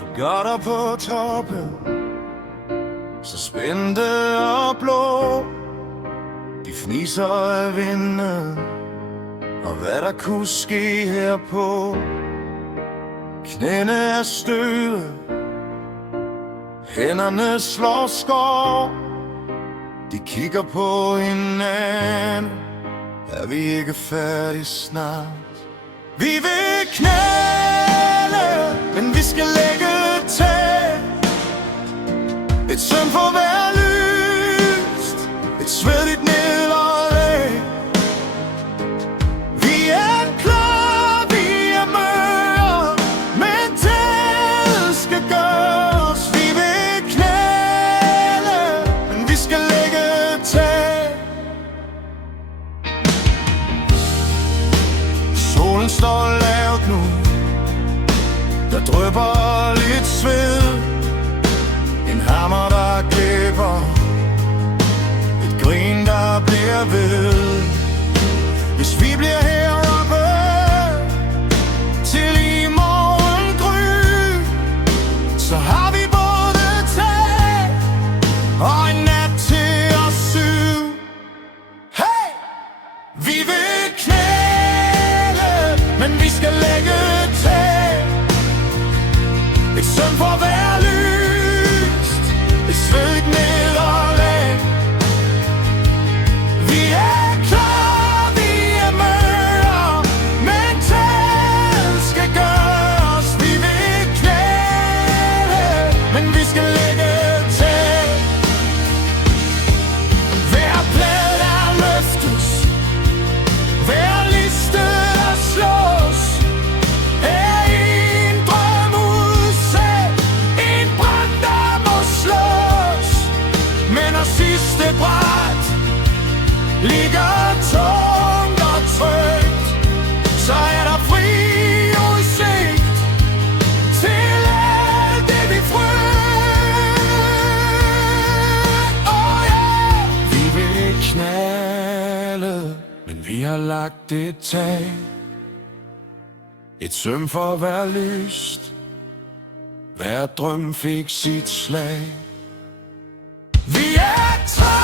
Så gør der på toppen, så spændte og blå. De fniser af vinden, og hvad der kunne ske herpå. Knæene er støvet, hænderne slår skår. De kigger på hinanden, er vi ikke færdige snart? Vi vil knæle, men vi skal lægge tag. Et søm for hver lyst, et svedigt nederlag. Vi er klar, vi er møre, men det skal gøres. Vi vil knæle, men vi skal lægge tag. Solen står lavt nu, der drypper lidt sved. En hammer, der klipper, et grin, der bliver ved. Hvis vi bliver heroppe til i morgengry, så har vi både tag og en nat til os syv. Hey! Vi vil knæle, men vi skal lægge tag. Et søm for hver lyst, et svedigt nederlag. Vi er klar, vi er møre, men det skal gøres. Vi vil knæle, men vi skal lægge tag. Hver blad der løftes, hver liste der slås, er en drøm udsat, en brand der må slås. Men når sidste bræt ligger tungt og trygt, så er der fri udsigt til alt det vi frygter. Oh yeah! Vi vil ikke knalde, men vi har lagt et tag. Et søm for hver lyst, hver drøm fik sit slag. Vi er træt.